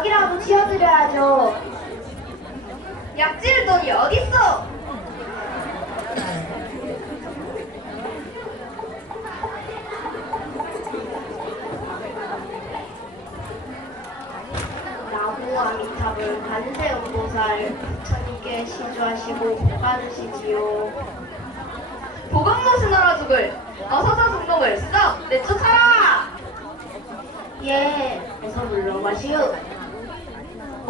약이라도 지어드려야죠. 약 지을 돈이 어딨어? 나무 아미탑을 관세음보살 부처님께 시주하시고 복받으시지요. 보건노 나라 죽을 어서서 등록을 썩 내쫓아라! 예, 어서 물러가시오.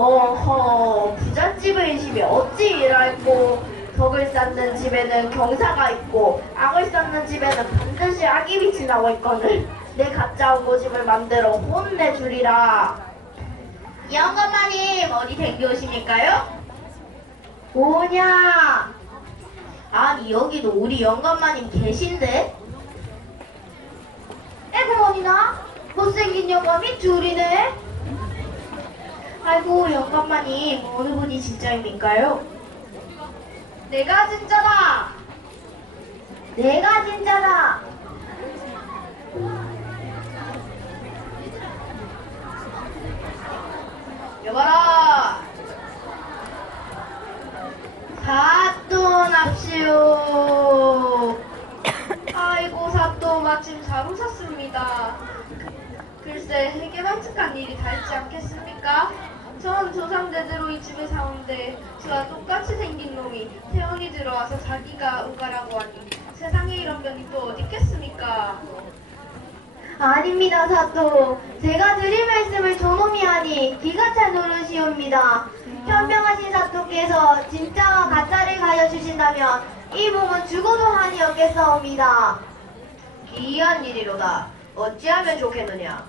어허, 부잣집의 집이 어찌 이랄고 덕을 쌓는 집에는 경사가 있고 악을 쌓는 집에는 반드시 악이 빛이 나고 있거늘 내 가짜 오고집을 만들어 혼내주리라. 영감마님 어디 댕겨오십니까요? 뭐냐? 아니 여기도 우리 영감마님 계신데? 에고머니나 못생긴 영감이 둘이네? 아이고 영감마님 어느 분이 진짜입니까요? 내가 진짜다! 내가 진짜다! 여봐라! 사또납시오 아이고 사또 마침 잘 오셨습니다. 글쎄 해계 방측한 일이 다 있지 않겠습니까? 전 조상대대로 이 집에 사온데 저와 똑같이 생긴 놈이 태연이 들어와서 자기가 오가라고 하니 세상에 이런 변이 또 어디 있겠습니까? 아닙니다 사또 제가 드릴 말씀을 저놈이 하니 기가 찰 노릇이옵니다 현명하신 사또께서 진짜와 가짜를 가려주신다면 이 몸은 죽어도 한이 없겠사옵니다 기이한 일이로다. 어찌하면 좋겠느냐?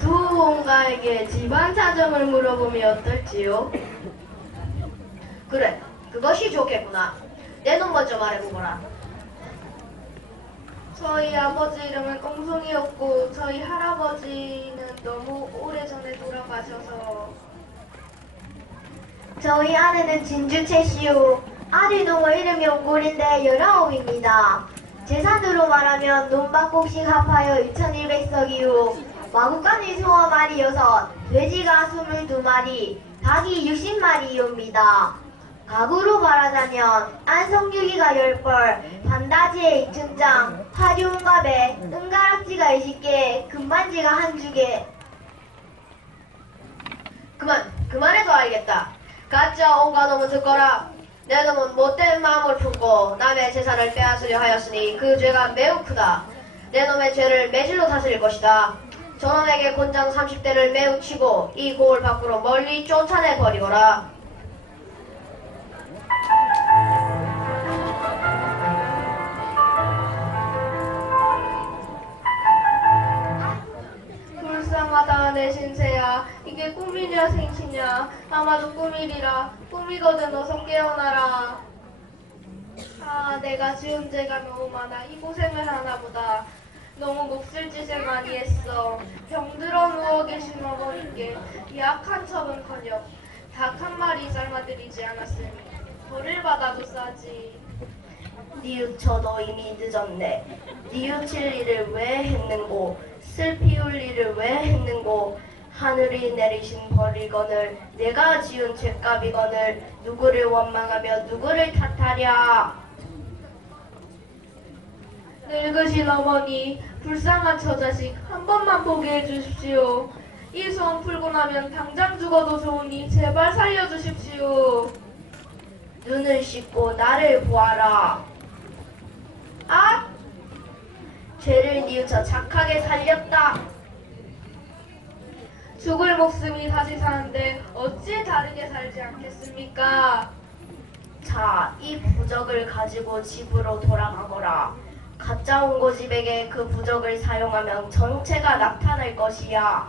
두옹가에게 집안 사정을 물어보면 어떨지요? 그래, 그것이 좋겠구나. 내 놈 먼저 말해보거라. 저희 아버지 이름은 꽁송이였고 저희 할아버지는 너무 오래전에 돌아가셔서 저희 아내는 진주채씨요 아들 놈의 이름이 옹골인데 열아홉입니다 재산으로 말하면 논밭곡식 합하여 2100석이요 마구간이 소와 말이 여섯 돼지가 22마리 닭이 60마리이옵니다 가구로 말하자면 안성유기가 10벌, 반다지에 2층장, 화류온갑에 은가락지가 20개, 금반지가 한 주개 그만, 그만해도 알겠다. 가짜 온갖 놈은 듣거라. 내 놈은 못된 마음을 품고 남의 재산을 빼앗으려 하였으니 그 죄가 매우 크다. 내 놈의 죄를 매질로 다스릴 것이다. 저놈에게 곤장 30대를 매우 치고 이 고을 밖으로 멀리 쫓아내 버리거라. 이게 꿈이냐 생시냐? 아마도 꿈이리라. 꿈이거든 어서 깨어나라. 아 내가 지은 죄가 너무 많아. 이 고생을 하나보다. 너무 몹쓸 짓을 많이 했어. 병들어 누워 계신 어머니께 이 악한 척은커녕 닭 한 마리 삶아드리지 않았으니 벌을 받아도 싸지. 뉘우쳐도 이미 늦었네. 뉘우칠 일을 왜 했는고, 슬피 울 일을 왜 하늘이 내리신 벌이거늘, 내가 지은 죄값이거늘, 누구를 원망하며 누구를 탓하랴. 늙으신 어머니, 불쌍한 처자식 한 번만 보게 해주십시오. 이 소원 풀고 나면 당장 죽어도 좋으니 제발 살려주십시오. 눈을 씻고 나를 보아라. 아! 죄를 뉘우쳐 착하게 살렸다. 죽을 목숨이 다시 사는데 어찌 다르게 살지 않겠습니까? 자, 이 부적을 가지고 집으로 돌아가거라. 가짜 온 고집에게 그 부적을 사용하면 정체가 나타날 것이야.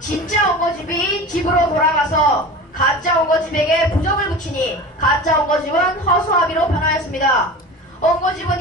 진짜 온거집이 집으로 돌아가서 가짜 온거집에게 부적을 붙이니 가짜 온거집은 허수아비로 변하였습니다. 온거집은